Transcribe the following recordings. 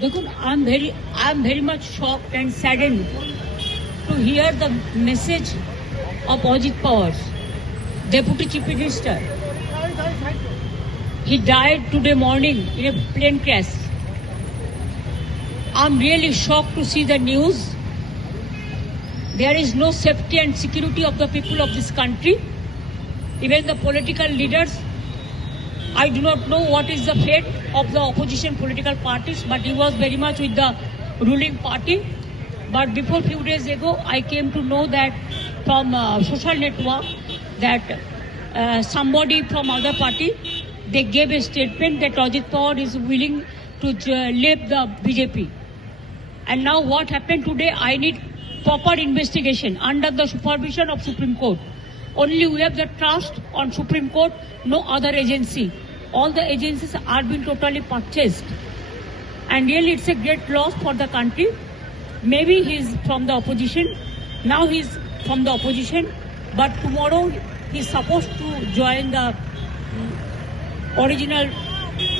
देखो, I am very much shocked and saddened to hear the message of Ajit Pawar, Deputy Chief Minister. He died today morning in a plane crash. I'm really shocked to see the news. There is no safety and security of the people of this country. Even the political leaders, I do not know what is the fate of the opposition political parties, but he was very much with the ruling party. But before few days ago, I came to know that from social network that somebody from other party, they gave a statement that Ajit Pawar is willing to leave the BJP. And now what happened today, I need proper investigation under the supervision of Supreme Court. Only we have the trust on Supreme Court, no other agency. All the agencies are being totally purchased. And really it's a great loss for the country. Maybe he's from the opposition. Now he's from the opposition. But tomorrow he's supposed to join the original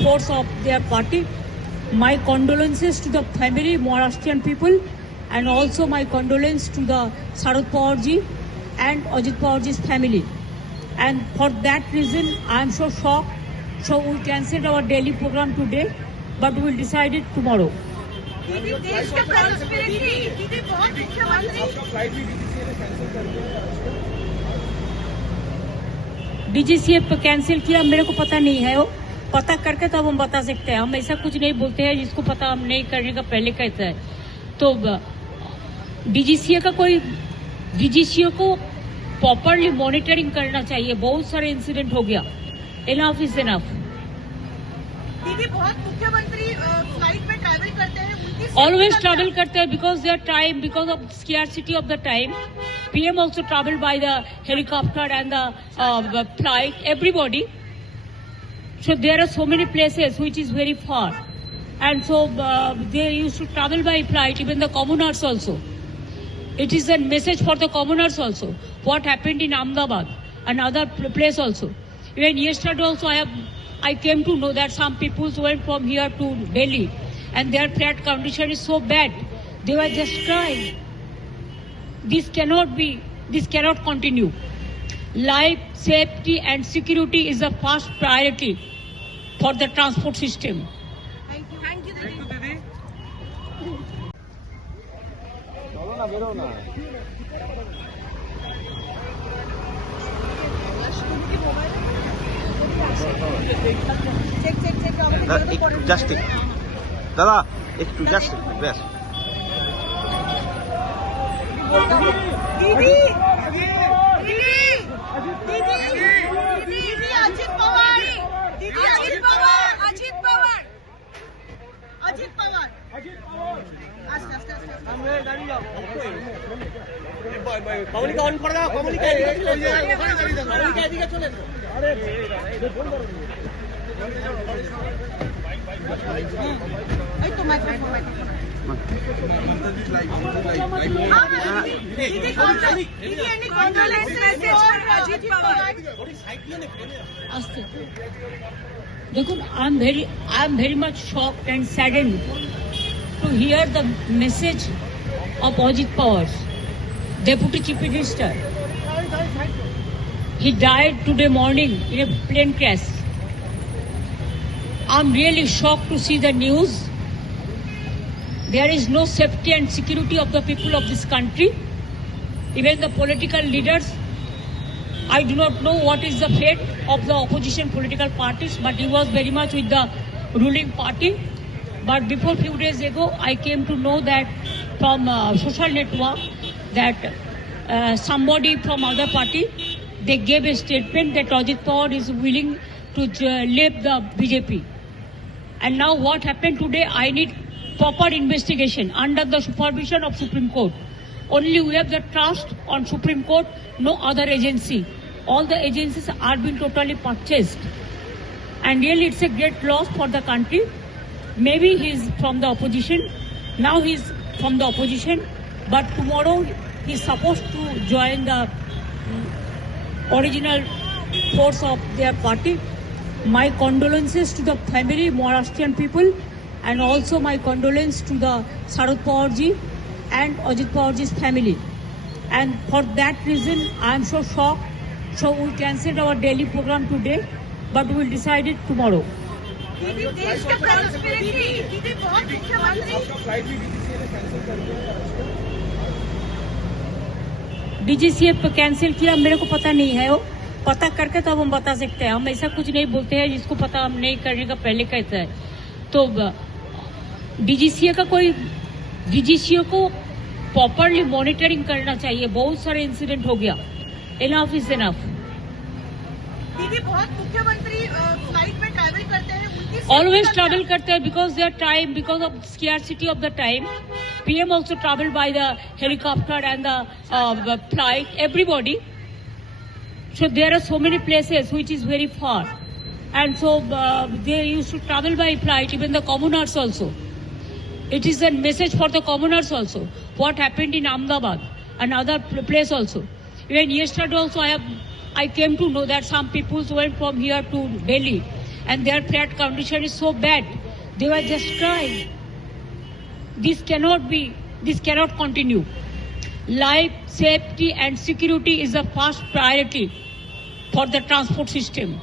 force of their party. My condolences to the family, Maharashtrian people, and also my condolence to the Sharad Pawarji and Ajit Pawarji's family. And for that reason, I am so shocked. So we cancelled our daily program today, but we will decide it tomorrow. DGCA cancel किया, मेरे को पता नहीं है, वो पता करके तब हम बता सकते हैं. हम ऐसा कुछ नहीं बोलते हैं जिसको पता हम नहीं करने का पहले कहता है. तो DGCA का कोई DGCA को प्रॉपरली मॉनिटरिंग करना चाहिए. बहुत सारे इंसिडेंट हो गया. Enough is enough. दीदी, बहुत मुख्यमंत्री फ्लाइट में ट्रैवल करते हैं, ऑलवेज ट्रैवल करते हैं because their time, because of scarcity of the time. PM also traveled by the helicopter and the flight, everybody. So there are so many places which is very far. And so they used to travel by flight, even the commoners also. It is a message for the commoners also. What happened in Ahmedabad and other place also. Even yesterday also I came to know that some people went from here to Delhi and their flight condition is so bad. They were just crying. This cannot continue. Life, safety and security is the first priority for the transport system. Thank you, Didi. Just it. Dada, একটু just it. Best. दीदी, Ajit Pawar, কমিউনিকে on করে দাও, কমিউনিকে এদিকে চলে। এই তো microphone. I am very much shocked and saddened to hear the message of Ajit Pawar, Deputy Chief Minister. He died today morning in a plane crash. I'm really shocked to see the news. There is no safety and security of the people of this country. Even the political leaders, I do not know what is the fate of the opposition political parties, but he was very much with the ruling party. But before few days ago, I came to know that from social network that somebody from other party, they gave a statement that Ajit Pawar is willing to leave the BJP. And now what happened today, I need proper investigation under the supervision of Supreme Court. Only we have the trust on Supreme Court, no other agency. All the agencies are being totally purchased. And really it's a great loss for the country. Maybe he's from the opposition. Now he's from the opposition. But tomorrow he's supposed to join the original force of their party. My condolences to the family, Maharashtrian people, and also my condolence to the Sharad Pawar ji and Ajit Pawar ji's family. And for that reason, I am so shocked. So we cancelled our daily program today, but we will decide it tomorrow. दीदी देश के प्रधानमंत्री दीदी बहुत मुख्यमंत्री DGCA cancel किया, मेरे को पता नहीं है। वो पता करके तो अब हम बता सकते हैं। हम ऐसा कुछ नहीं बोलते हैं जिसको पता हम नहीं करने का पहले कहता है। तो डीजीसीए को प्रॉपरली मॉनिटरिंग करना चाहिए। बहुत सारे इंसिडेंट हो गया। Enough is enough. दीदी बहुत मुख्यमंत्री फ्लाइट में ट्रैवल करते हैं, उनकी Always travel करते हैं because their time, because of scarcity of the time. PM also travel by the helicopter and the flight. Everybody. So there are so many places which is very far, and so they used to travel by flight. Even the commoners also. It is a message for the commoners also. What happened in Ahmedabad, another place also. Even yesterday also I came to know that some people went from here to Delhi and their flight condition is so bad. They were just crying. This cannot continue. Life, safety and security is the first priority for the transport system.